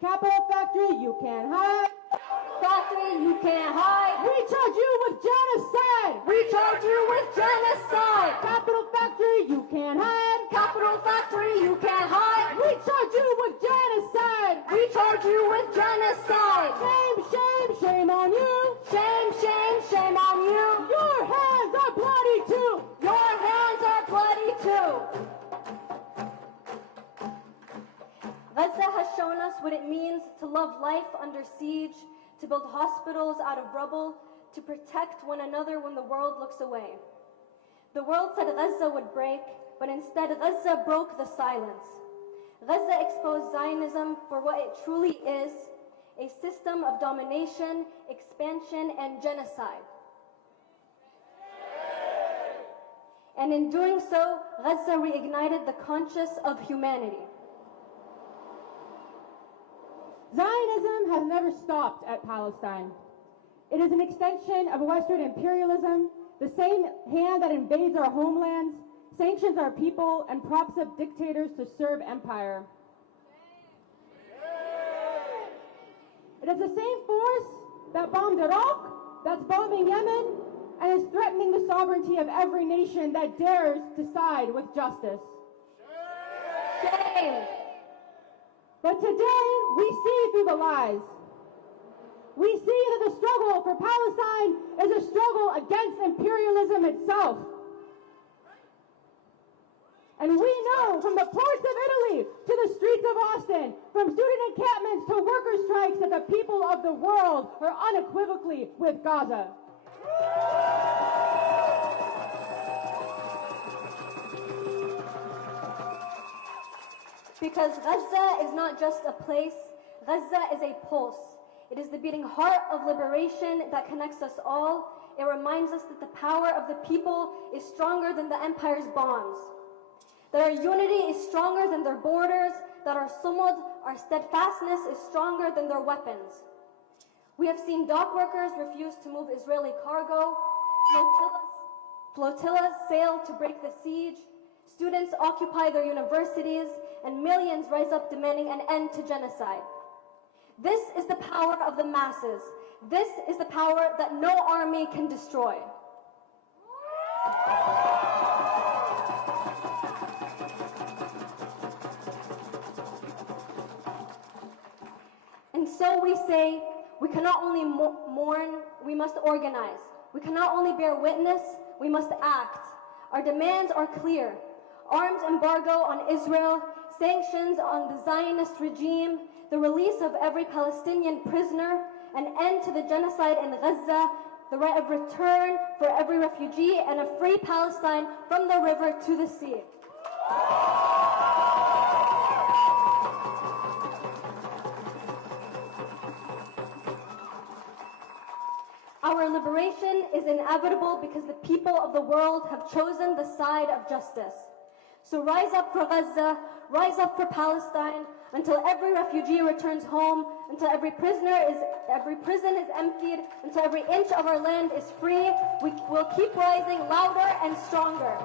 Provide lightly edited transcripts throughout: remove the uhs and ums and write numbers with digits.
Capital factory, you can't hide. Factory, you can't hide. We charge you with genocide. We charge you with genocide. Capital factory, you can't hide. Capital factory, you can't hide. We charge you with genocide. We charge you with genocide. Shame, shame, shame on you. Shame, shame, shame on you. Your hands are bloody too. Your hands are bloody too. Gaza has shown us what it means to love life under siege, to build hospitals out of rubble, to protect one another when the world looks away. The world said Gaza would break, but instead Gaza broke the silence. Gaza exposed Zionism for what it truly is, a system of domination, expansion, and genocide. And in doing so, Gaza reignited the conscience of humanity. Zionism has never stopped at Palestine. It is an extension of Western imperialism, the same hand that invades our homelands, sanctions our people, and props up dictators to serve empire. It is the same force that bombed Iraq, that's bombing Yemen, and is threatening the sovereignty of every nation that dares to side with justice. Shame! But today, we see through the lies. We see that the struggle for Palestine is a struggle against imperialism itself. And we know from the ports of Italy to the streets of Austin, from student encampments to worker strikes, that the people of the world are unequivocally with Gaza. Because Gaza is not just a place, Gaza is a pulse. It is the beating heart of liberation that connects us all. It reminds us that the power of the people is stronger than the empire's bombs. That our unity is stronger than their borders, that our sumud, our steadfastness, is stronger than their weapons. We have seen dock workers refuse to move Israeli cargo, flotillas sail to break the siege, students occupy their universities, and millions rise up demanding an end to genocide. This is the power of the masses. This is the power that no army can destroy. And so we say, we cannot only mourn, we must organize. We cannot only bear witness, we must act. Our demands are clear. Arms embargo on Israel, sanctions on the Zionist regime, the release of every Palestinian prisoner, an end to the genocide in Gaza, the right of return for every refugee, and a free Palestine from the river to the sea. Our liberation is inevitable because the people of the world have chosen the side of justice. So rise up for Gaza, rise up for Palestine, until every refugee returns home, until every prison is emptied, until every inch of our land is free. We will keep rising louder and stronger.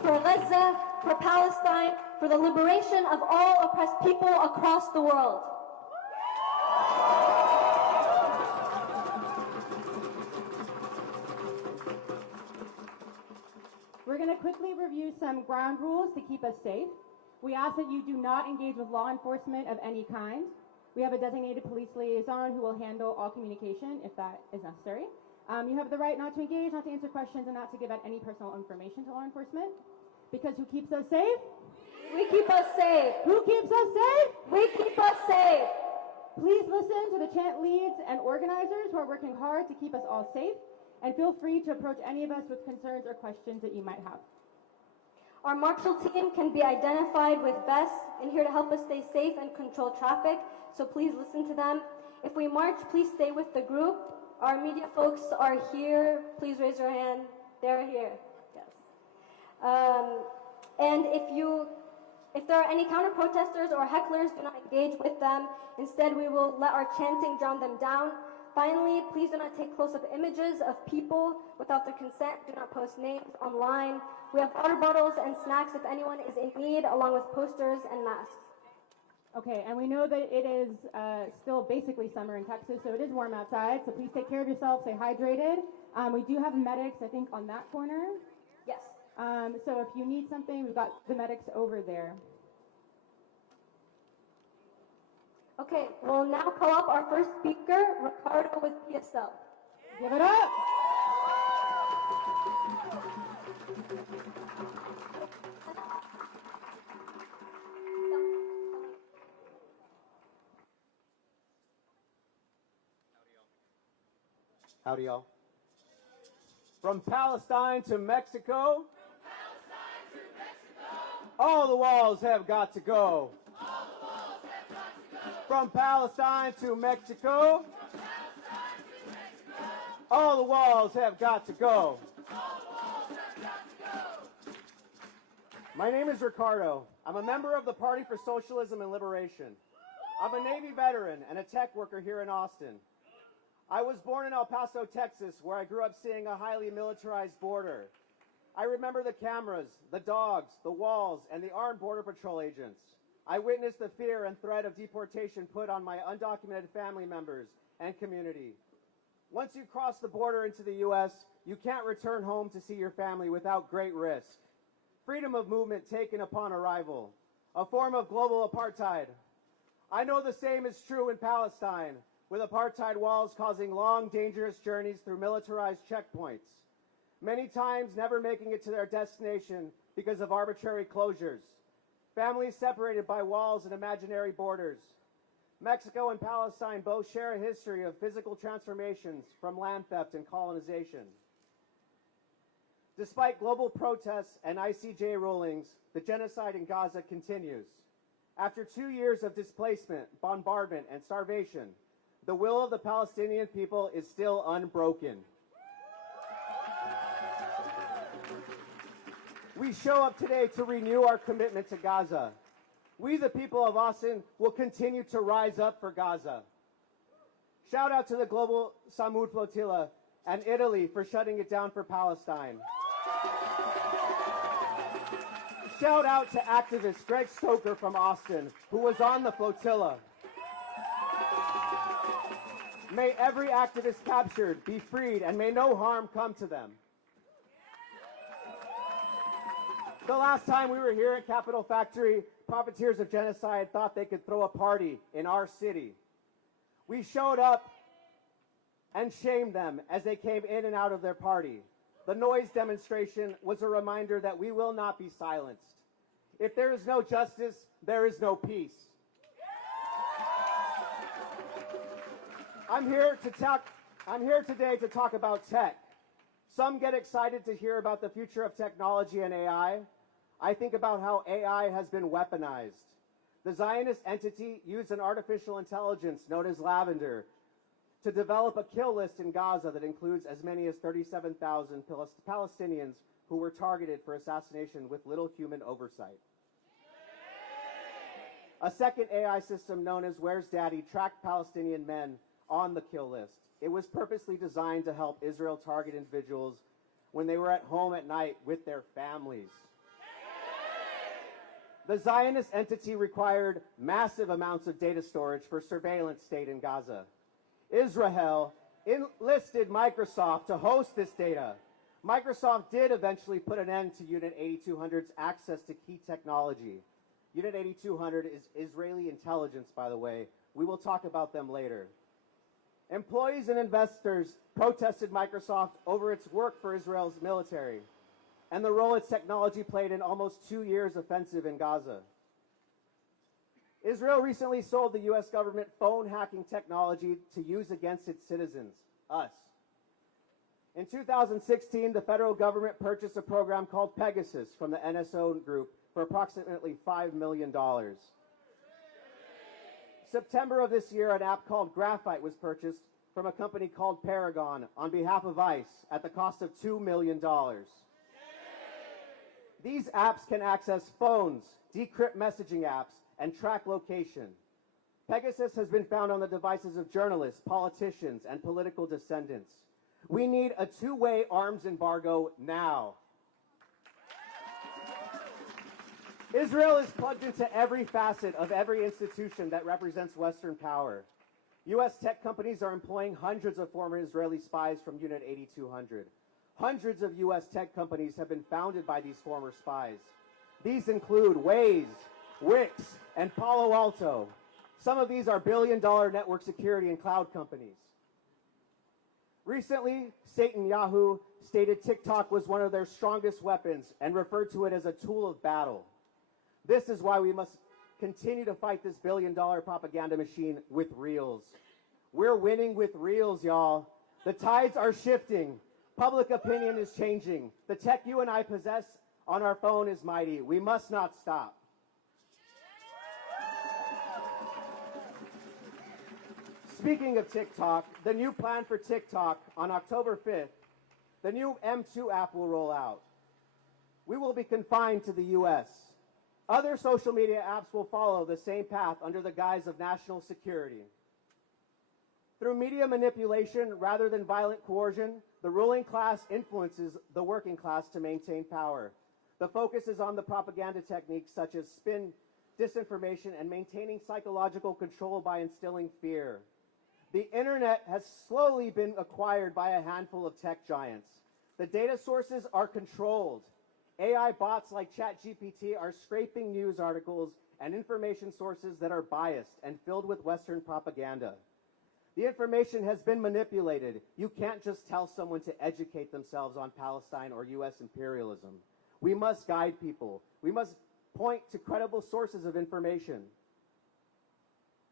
For Gaza, for Palestine, for the liberation of all oppressed people across the world. We're going to quickly review some ground rules to keep us safe. We ask that you do not engage with law enforcement of any kind. We have a designated police liaison who will handle all communication if that is necessary. You have the right not to engage, not to answer questions, and not to give out any personal information to law enforcement. Because who keeps us safe? We keep us safe. Who keeps us safe? We keep us safe. Please listen to the chant leads and organizers who are working hard to keep us all safe. And feel free to approach any of us with concerns or questions that you might have. Our marshal team can be identified with vests and here to help us stay safe and control traffic, so please listen to them. If we march, please stay with the group. Our media folks are here. Please raise your hand. They're here. Yes. And if there are any counter-protesters or hecklers, do not engage with them. Instead, we will let our chanting drown them down. Finally, please do not take close-up images of people without their consent. Do not post names online. We have water bottles and snacks if anyone is in need, along with posters and masks. Okay, and we know that it is still basically summer in Texas, so it is warm outside, so please take care of yourself, stay hydrated. We do have medics, I think, on that corner. Yes. So if you need something, we've got the medics over there. Okay, we'll now call up our first speaker, Ricardo with PSL. Give it up! Howdy, y'all. From Palestine to Mexico. All the walls have got to go. From Palestine to Mexico. All the walls have got to go. My name is Ricardo. I'm a member of the Party for Socialism and Liberation. I'm a Navy veteran and a tech worker here in Austin. I was born in El Paso, Texas, where I grew up seeing a highly militarized border. I remember the cameras, the dogs, the walls, and the armed Border Patrol agents. I witnessed the fear and threat of deportation put on my undocumented family members and community. Once you cross the border into the U.S., you can't return home to see your family without great risk. Freedom of movement taken upon arrival, a form of global apartheid. I know the same is true in Palestine, with apartheid walls causing long, dangerous journeys through militarized checkpoints, many times never making it to their destination because of arbitrary closures. Families separated by walls and imaginary borders. Mexico and Palestine both share a history of physical transformations from land theft and colonization. Despite global protests and ICJ rulings, the genocide in Gaza continues. After 2 years of displacement, bombardment, and starvation, the will of the Palestinian people is still unbroken. We show up today to renew our commitment to Gaza. We, the people of Austin, will continue to rise up for Gaza. Shout out to the Global Samud Flotilla and Italy for shutting it down for Palestine. Shout out to activist Greg Stoker from Austin, who was on the flotilla. May every activist captured be freed, and may no harm come to them. The last time we were here at Capitol Factory, profiteers of genocide thought they could throw a party in our city. We showed up and shamed them as they came in and out of their party. The noise demonstration was a reminder that we will not be silenced. If there is no justice, there is no peace. I'm here today to talk about tech. Some get excited to hear about the future of technology and AI. I think about how AI has been weaponized. The Zionist entity used an artificial intelligence known as Lavender to develop a kill list in Gaza that includes as many as 37,000 Palestinians who were targeted for assassination with little human oversight. A second AI system known as Where's Daddy tracked Palestinian men on the kill list. It was purposely designed to help Israel target individuals when they were at home at night with their families. The Zionist entity required massive amounts of data storage for surveillance state in Gaza. Israel enlisted Microsoft to host this data. Microsoft did eventually put an end to Unit 8200's access to key technology. Unit 8200 is Israeli intelligence, by the way. We will talk about them later. Employees and investors protested Microsoft over its work for Israel's military and the role its technology played in almost 2 years' offensive in Gaza. Israel recently sold the U.S. government phone hacking technology to use against its citizens, us. In 2016, the federal government purchased a program called Pegasus from the NSO group for approximately $5 million. September of this year, an app called Graphite was purchased from a company called Paragon on behalf of ICE at the cost of $2 million. These apps can access phones, decrypt messaging apps, and track location. Pegasus has been found on the devices of journalists, politicians, and political descendants. We need a two-way arms embargo now. Israel is plugged into every facet of every institution that represents Western power. U.S. tech companies are employing hundreds of former Israeli spies from Unit 8200. Hundreds of U.S. tech companies have been founded by these former spies. These include Waze, Wix, and Palo Alto. Some of these are billion-dollar network security and cloud companies. Recently, Satan Yahoo stated TikTok was one of their strongest weapons and referred to it as a tool of battle. This is why we must continue to fight this billion-dollar propaganda machine with reels. We're winning with reels, y'all. The tides are shifting. Public opinion is changing. The tech you and I possess on our phone is mighty. We must not stop. Speaking of TikTok, the new plan for TikTok on October 5th, the new M2 app will roll out. We will be confined to the U.S. Other social media apps will follow the same path under the guise of national security. Through media manipulation rather than violent coercion, the ruling class influences the working class to maintain power. The focus is on the propaganda techniques such as spin, disinformation, and maintaining psychological control by instilling fear. The internet has slowly been acquired by a handful of tech giants. The data sources are controlled. AI bots like ChatGPT are scraping news articles and information sources that are biased and filled with Western propaganda. The information has been manipulated. You can't just tell someone to educate themselves on Palestine or U.S. imperialism. We must guide people. We must point to credible sources of information.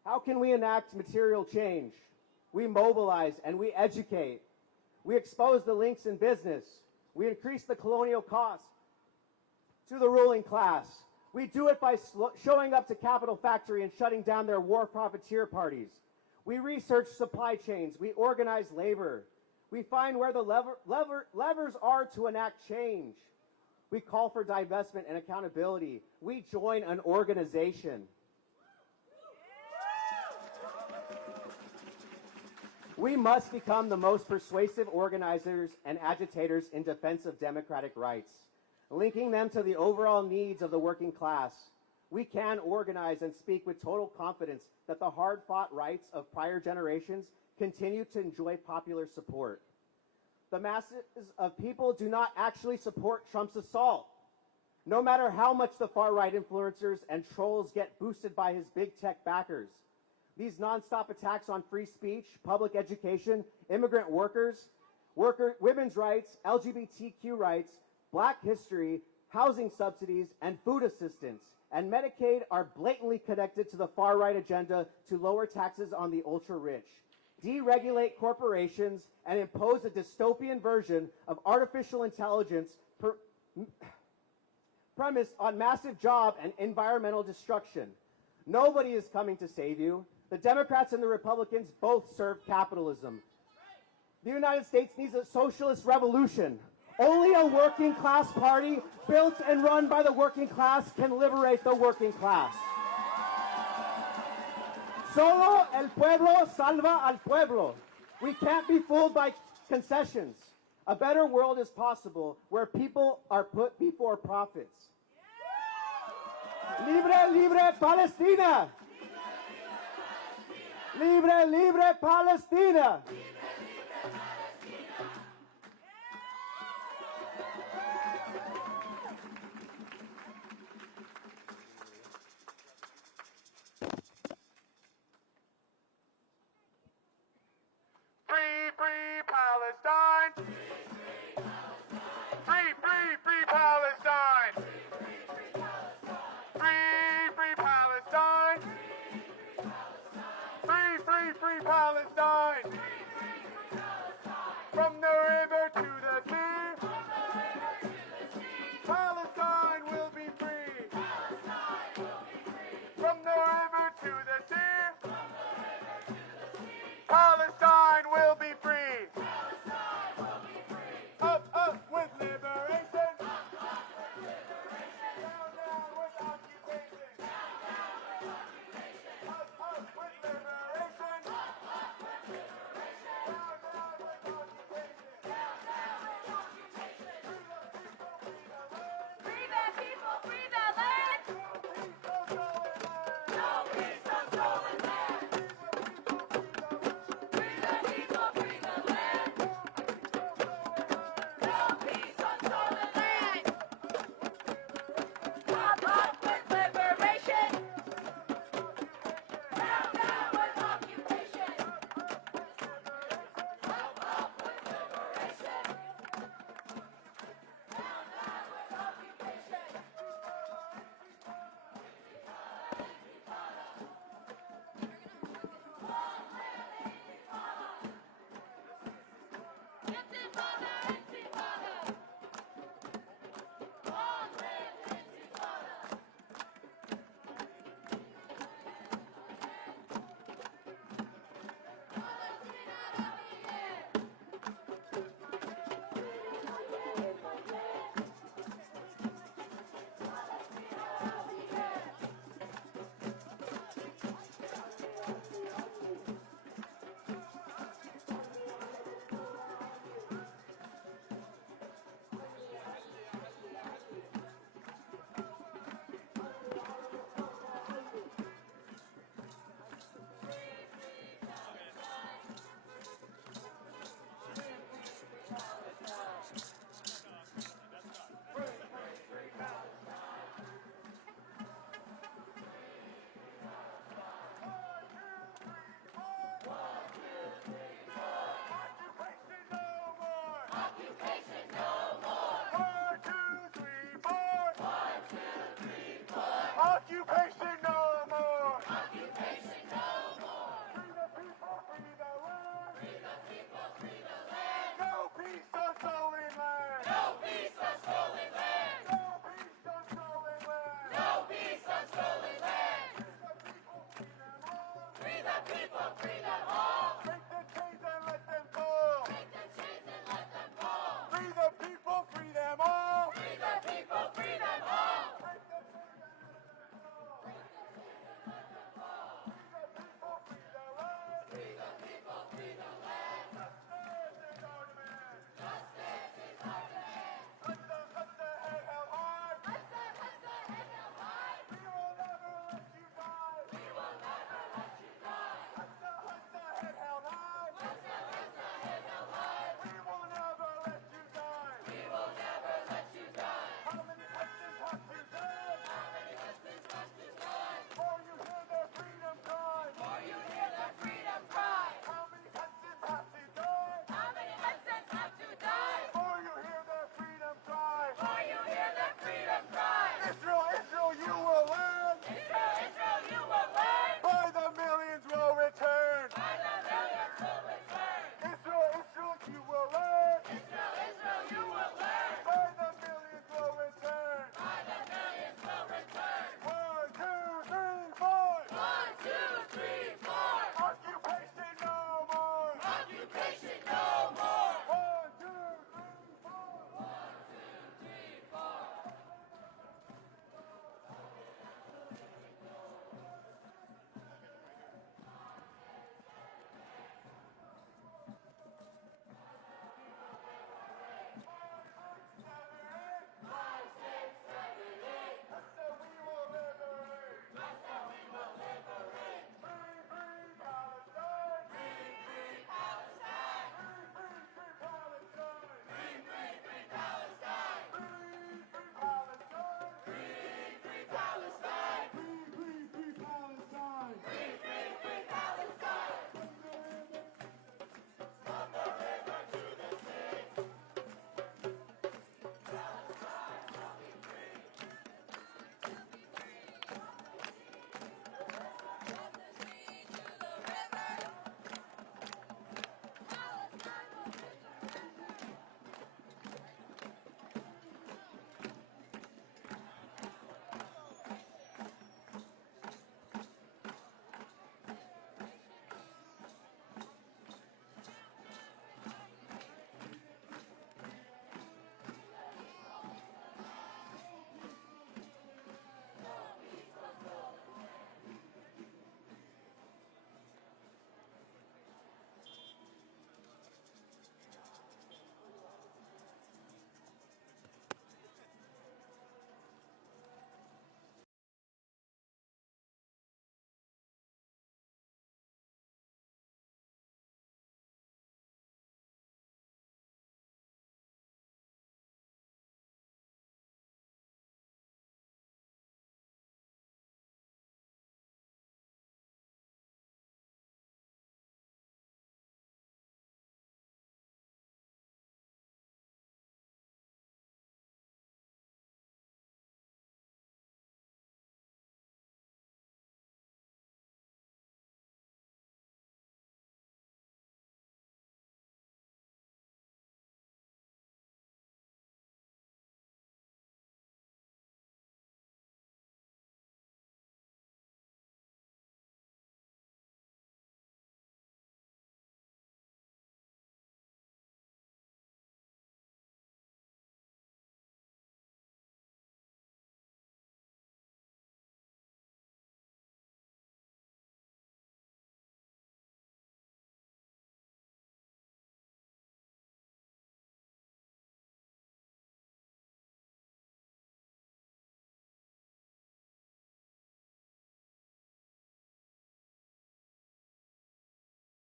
How can we enact material change? We mobilize and we educate. We expose the links in business. We increase the colonial cost to the ruling class. We do it by showing up to Capital Factory and shutting down their war profiteer parties. We research supply chains. We organize labor. We find where the levers are to enact change. We call for divestment and accountability. We join an organization. We must become the most persuasive organizers and agitators in defense of democratic rights, linking them to the overall needs of the working class. We can organize and speak with total confidence that the hard-fought rights of prior generations continue to enjoy popular support. The masses of people do not actually support Trump's assault. No matter how much the far-right influencers and trolls get boosted by his big tech backers, these nonstop attacks on free speech, public education, immigrant workers, women's rights, LGBTQ rights, Black history, housing subsidies, and food assistance, and Medicaid are blatantly connected to the far-right agenda to lower taxes on the ultra-rich, deregulate corporations, and impose a dystopian version of artificial intelligence premised on massive job and environmental destruction. Nobody is coming to save you. The Democrats and the Republicans both serve capitalism. The United States needs a socialist revolution. Only a working class party built and run by the working class can liberate the working class. Solo el pueblo salva al pueblo. We can't be fooled by concessions. A better world is possible where people are put before profits. Libre, libre Palestina! Libre, libre Palestina!